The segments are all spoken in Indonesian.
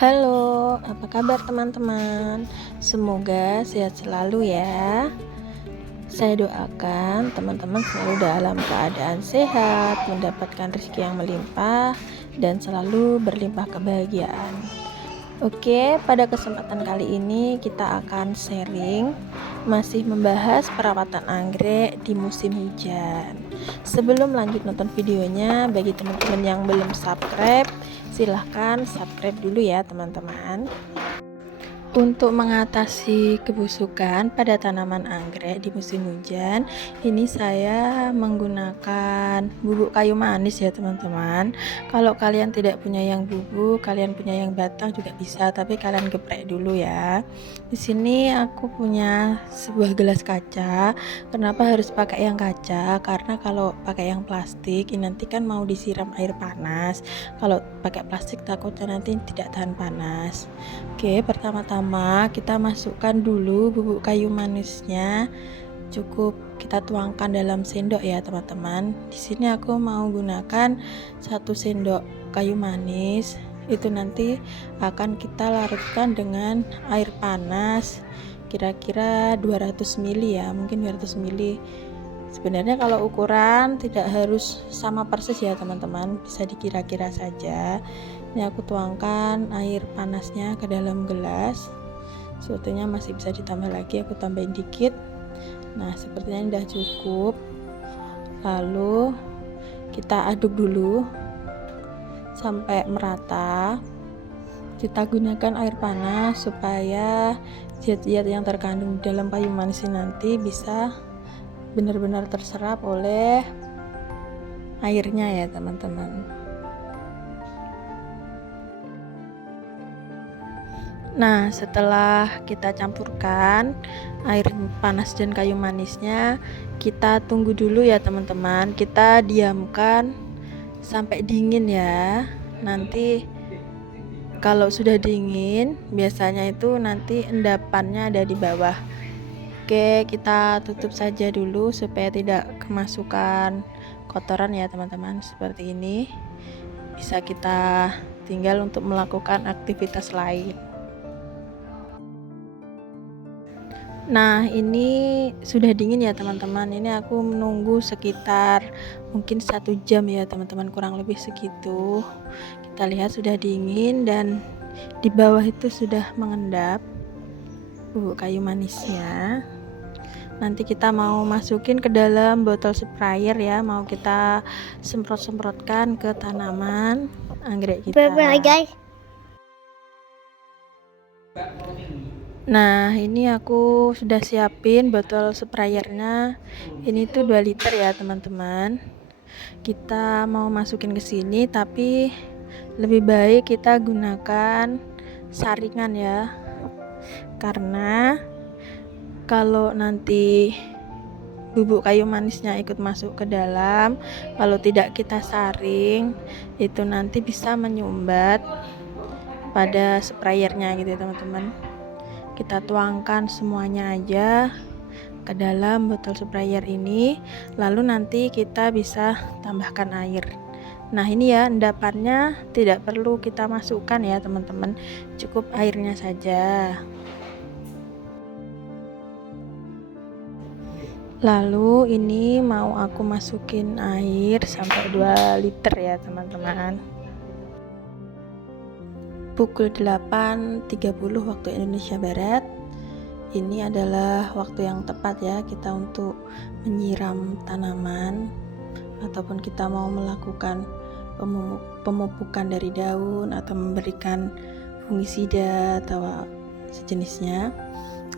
Halo, apa kabar teman-teman? Semoga sehat selalu ya. Saya doakan teman-teman selalu dalam keadaan sehat, mendapatkan rezeki yang melimpah, dan selalu berlimpah kebahagiaan. Oke, pada kesempatan kali ini kita akan sharing masih membahas perawatan anggrek di musim hujan. Sebelum lanjut nonton videonya, bagi teman-teman yang belum subscribe, silahkan subscribe dulu ya teman-teman. Untuk mengatasi kebusukan pada tanaman anggrek di musim hujan, ini saya menggunakan bubuk kayu manis ya teman-teman. Kalau kalian tidak punya yang bubuk, kalian punya yang batang juga bisa, tapi kalian geprek dulu ya. Di sini aku punya sebuah gelas kaca. Kenapa harus pakai yang kaca? Karena kalau pakai yang plastik, ini nanti kan mau disiram air panas. Kalau pakai plastik takutnya nanti tidak tahan panas. Oke, pertama-tama kita masukkan dulu bubuk kayu manisnya. Cukup kita tuangkan dalam sendok ya teman-teman. Di sini aku mau gunakan 1 sendok kayu manis. Itu nanti akan kita larutkan dengan air panas kira-kira 200 ml ya, mungkin 200 ml. Sebenarnya kalau ukuran tidak harus sama persis ya teman-teman, bisa dikira-kira saja. Ini aku tuangkan air panasnya ke dalam gelas. Sebetulnya masih bisa ditambah lagi, aku tambahin dikit. Nah, sepertinya udah cukup. Lalu kita aduk dulu sampai merata. Kita gunakan air panas supaya zat-zat yang terkandung dalam kayu manis ini nanti bisa benar-benar terserap oleh airnya ya teman-teman. Nah, setelah kita campurkan air panas dan kayu manisnya, kita tunggu dulu ya teman-teman. Kita diamkan sampai dingin ya. Nanti kalau sudah dingin, biasanya itu nanti endapannya ada di bawah. Oke, kita tutup saja dulu supaya tidak kemasukan kotoran ya teman-teman. Seperti ini. Bisa kita tinggal untuk melakukan aktivitas lain. Nah, ini sudah dingin ya teman-teman. Ini aku menunggu sekitar mungkin 1 jam ya teman-teman, kurang lebih segitu. Kita lihat sudah dingin dan di bawah itu sudah mengendap bubuk kayu manisnya. Nanti kita mau masukin ke dalam botol sprayer ya, mau kita semprot-semprotkan ke tanaman anggrek kita. Guys. Nah, ini aku sudah siapin botol sprayernya. Ini tuh 2 liter ya teman-teman. Kita mau masukin ke sini, tapi lebih baik kita gunakan saringan ya. Karena kalau nanti bubuk kayu manisnya ikut masuk ke dalam, kalau tidak kita saring, itu nanti bisa menyumbat pada sprayernya gitu ya teman-teman. Kita tuangkan semuanya aja ke dalam botol sprayer ini, lalu nanti kita bisa tambahkan air. Nah, ini ya endapannya tidak perlu kita masukkan ya teman-teman, cukup airnya saja. Lalu ini mau aku masukin air sampai 2 liter ya teman-teman. Pukul 8.30 waktu Indonesia Barat. Ini adalah waktu yang tepat ya kita untuk menyiram tanaman, ataupun kita mau melakukan pemupukan dari daun atau memberikan fungisida atau sejenisnya.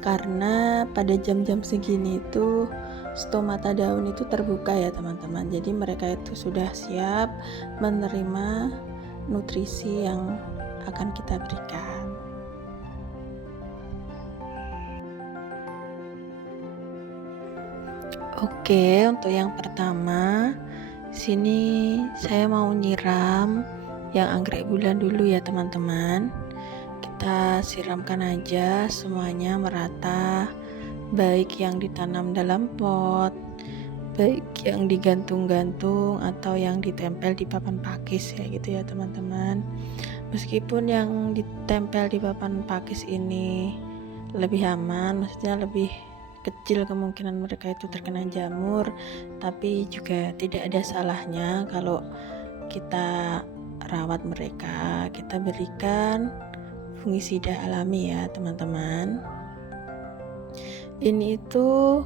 Karena pada jam-jam segini itu stomata daun itu terbuka ya teman-teman, jadi mereka itu sudah siap menerima nutrisi yang akan kita berikan. Oke, untuk yang pertama, sini saya mau nyiram yang anggrek bulan dulu ya teman-teman. Kita siramkan aja semuanya merata, baik yang ditanam dalam pot baik yang digantung-gantung atau yang ditempel di papan pakis ya gitu ya teman-teman. Meskipun yang ditempel di papan pakis ini lebih aman, maksudnya lebih kecil kemungkinan mereka itu terkena jamur, tapi juga tidak ada salahnya kalau kita rawat mereka, kita berikan fungisida alami ya teman-teman. Ini itu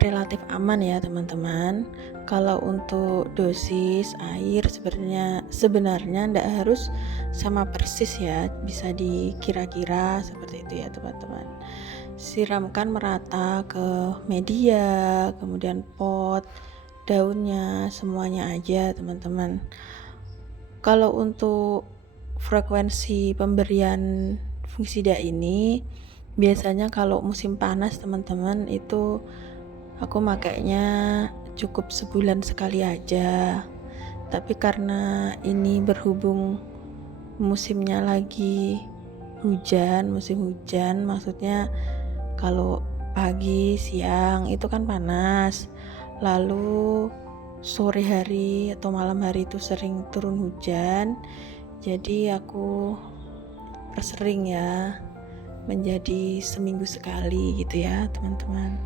relatif aman ya teman-teman. Kalau untuk dosis air sebenarnya tidak harus sama persis ya, bisa dikira-kira seperti itu ya teman-teman. Siramkan merata ke media, kemudian pot, daunnya, semuanya aja teman-teman. Kalau untuk frekuensi pemberian fungisida ini biasanya kalau musim panas teman-teman itu aku makainya cukup sebulan sekali aja. Tapi karena ini berhubung musimnya lagi musim hujan, maksudnya kalau pagi, siang itu kan panas. Lalu sore hari atau malam hari itu sering turun hujan. Jadi aku persering ya, menjadi seminggu sekali gitu ya teman-teman.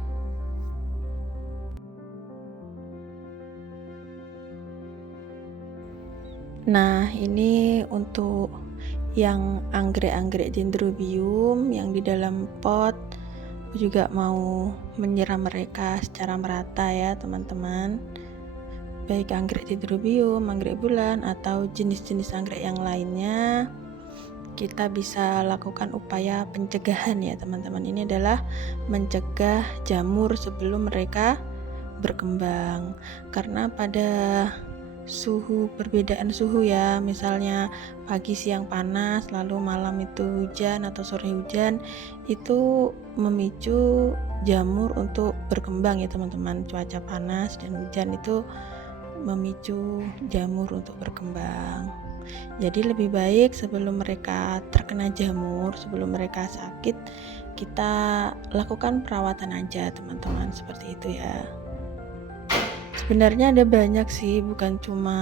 Nah, ini untuk yang anggrek-anggrek dendrobium yang di dalam pot, aku juga mau menyiram mereka secara merata ya teman-teman. Baik anggrek dendrobium, anggrek bulan, atau jenis-jenis anggrek yang lainnya, kita bisa lakukan upaya pencegahan ya teman-teman. Ini adalah mencegah jamur sebelum mereka berkembang, karena pada perbedaan suhu ya, misalnya pagi siang panas lalu malam itu hujan atau sore hujan, itu memicu jamur untuk berkembang ya teman-teman. Cuaca panas dan hujan itu memicu jamur untuk berkembang. Jadi lebih baik sebelum mereka terkena jamur, sebelum mereka sakit, kita lakukan perawatan aja teman-teman, seperti itu ya. Sebenarnya ada banyak sih, bukan cuma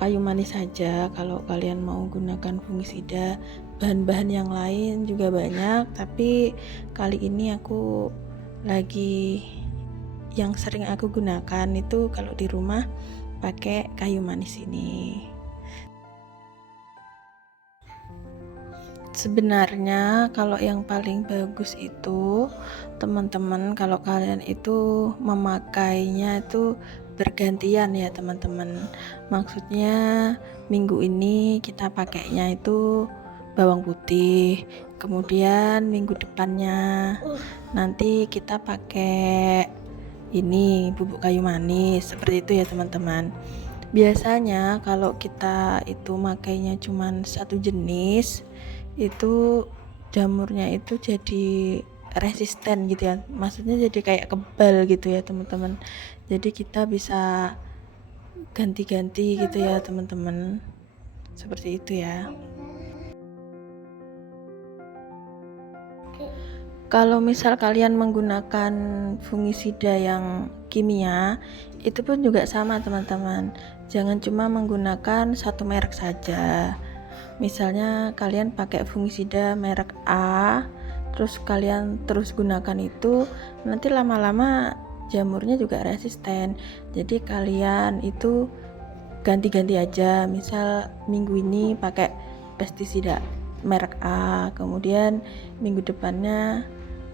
kayu manis saja. Kalau kalian mau gunakan fungisida, bahan-bahan yang lain juga banyak, tapi kali ini aku lagi yang sering aku gunakan itu kalau di rumah pakai kayu manis ini. Sebenarnya kalau yang paling bagus itu teman-teman, kalau kalian itu memakainya itu bergantian ya teman-teman. Maksudnya minggu ini kita pakainya itu bawang putih, kemudian minggu depannya nanti kita pakai ini bubuk kayu manis, seperti itu ya teman-teman. Biasanya kalau kita itu makainya cuman satu jenis, itu jamurnya itu jadi resisten gitu ya, maksudnya jadi kayak kebal gitu ya teman-teman. Jadi kita bisa ganti-ganti gitu ya teman-teman, seperti itu ya. Kalau misal kalian menggunakan fungisida yang kimia, itu pun juga sama teman-teman. Jangan cuma menggunakan satu merek saja. Misalnya kalian pakai fungisida merek A, terus kalian terus gunakan itu, nanti lama-lama jamurnya juga resisten. Jadi kalian itu ganti-ganti aja. Misal minggu ini pakai pestisida merek A, kemudian minggu depannya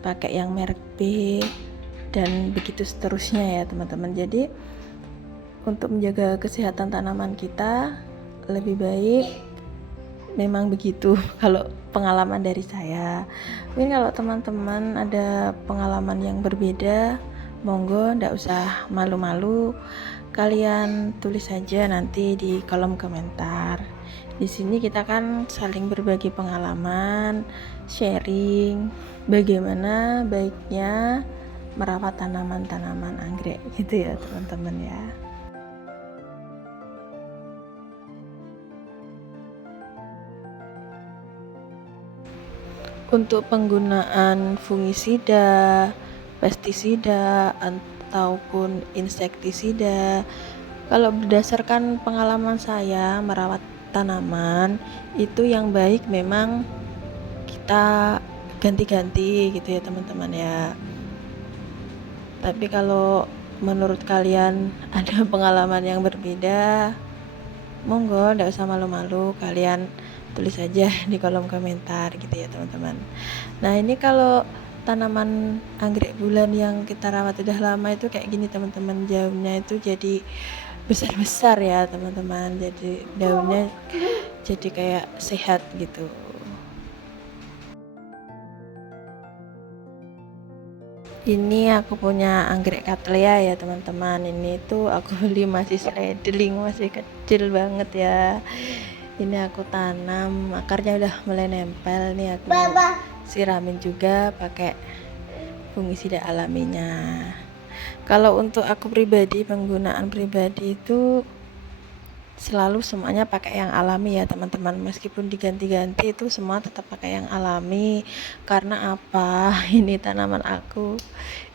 pakai yang merek B, dan begitu seterusnya ya teman-teman. Jadi untuk menjaga kesehatan tanaman kita lebih baik memang begitu kalau pengalaman dari saya. Mungkin kalau teman-teman ada pengalaman yang berbeda, monggo ndak usah malu-malu, kalian tulis saja nanti di kolom komentar. Di sini kita kan saling berbagi pengalaman, sharing bagaimana baiknya merawat tanaman-tanaman anggrek gitu ya teman-teman ya. Untuk penggunaan fungisida, pestisida ataupun insektisida. Kalau berdasarkan pengalaman saya merawat tanaman, itu yang baik memang kita ganti-ganti gitu ya teman-teman ya. Tapi kalau menurut kalian ada pengalaman yang berbeda, monggo nggak usah malu-malu, kalian tulis aja di kolom komentar gitu ya teman-teman. Nah ini kalau tanaman anggrek bulan yang kita rawat udah lama itu kayak gini teman-teman, daunnya itu jadi besar-besar ya teman-teman, jadi daunnya jadi kayak sehat gitu. Ini aku punya anggrek cattleya ya teman-teman. Ini tuh aku beli masih seedling, masih kecil banget ya. Ini aku tanam, akarnya udah mulai nempel nih, aku siramin juga pakai fungisida alaminya. Kalau untuk aku pribadi, penggunaan pribadi itu selalu semuanya pakai yang alami ya teman-teman, meskipun diganti-ganti itu semua tetap pakai yang alami. Karena apa? Ini tanaman aku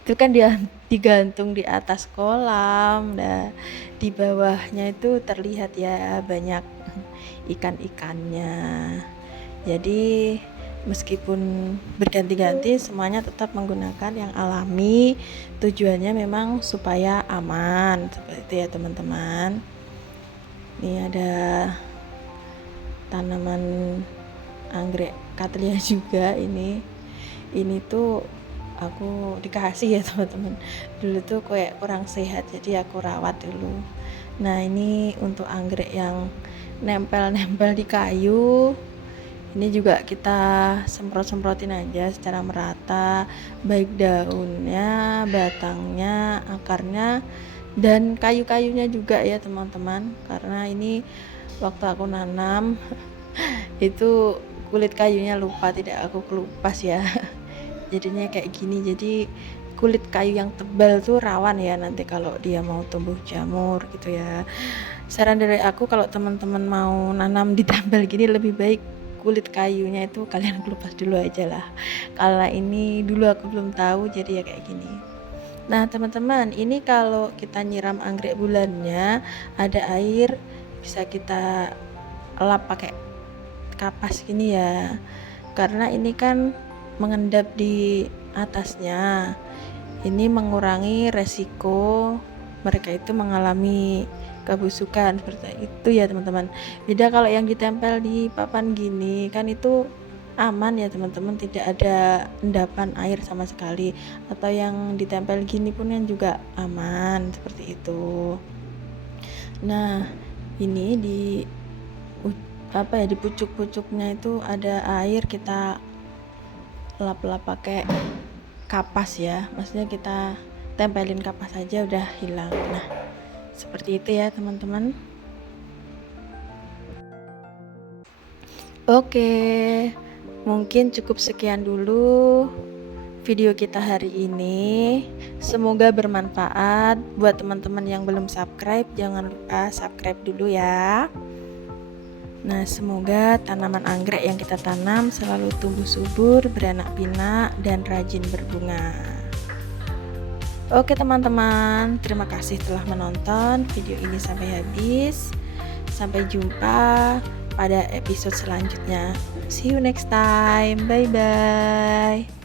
itu kan dia digantung di atas kolam, nah di bawahnya itu terlihat ya banyak ikan-ikannya. Jadi meskipun berganti-ganti semuanya tetap menggunakan yang alami, tujuannya memang supaya aman, seperti itu ya teman-teman. Ini ada tanaman anggrek cattleya juga. Ini tuh aku dikasih ya teman-teman, dulu tuh kayak kurang sehat jadi aku rawat dulu. Nah ini untuk anggrek yang nempel-nempel di kayu, ini juga kita semprot-semprotin aja secara merata, baik daunnya, batangnya, akarnya, dan kayu-kayunya juga ya teman-teman. Karena ini waktu aku nanam itu kulit kayunya lupa, tidak aku kelupas ya. Jadinya kayak gini. Jadi kulit kayu yang tebal tuh rawan ya nanti kalau dia mau tumbuh jamur gitu ya. Saran dari aku kalau teman-teman mau nanam ditambal gini, lebih baik kulit kayunya itu kalian kelupas dulu aja lah. Kalau ini dulu aku belum tahu jadi ya kayak gini. Nah teman-teman, ini kalau kita nyiram anggrek bulannya ada air, bisa kita lap pakai kapas gini ya, karena ini kan mengendap di atasnya. Ini mengurangi resiko mereka itu mengalami kebusukan seperti itu ya teman-teman. Beda kalau yang ditempel di papan gini kan itu aman ya teman-teman, tidak ada endapan air sama sekali. Atau yang ditempel gini pun yang juga aman seperti itu. Nah ini di di pucuk-pucuknya itu ada air, kita lap-lap pakai kapas ya, maksudnya kita tempelin kapas aja udah hilang. Nah seperti itu ya teman-teman. Oke, mungkin cukup sekian dulu video kita hari ini. Semoga bermanfaat. Buat teman-teman yang belum subscribe, jangan lupa subscribe dulu ya. Nah semoga tanaman anggrek yang kita tanam selalu tumbuh subur, beranak pinak, dan rajin berbunga. Oke teman-teman, terima kasih telah menonton video ini sampai habis. Sampai jumpa pada episode selanjutnya. See you next time. Bye bye.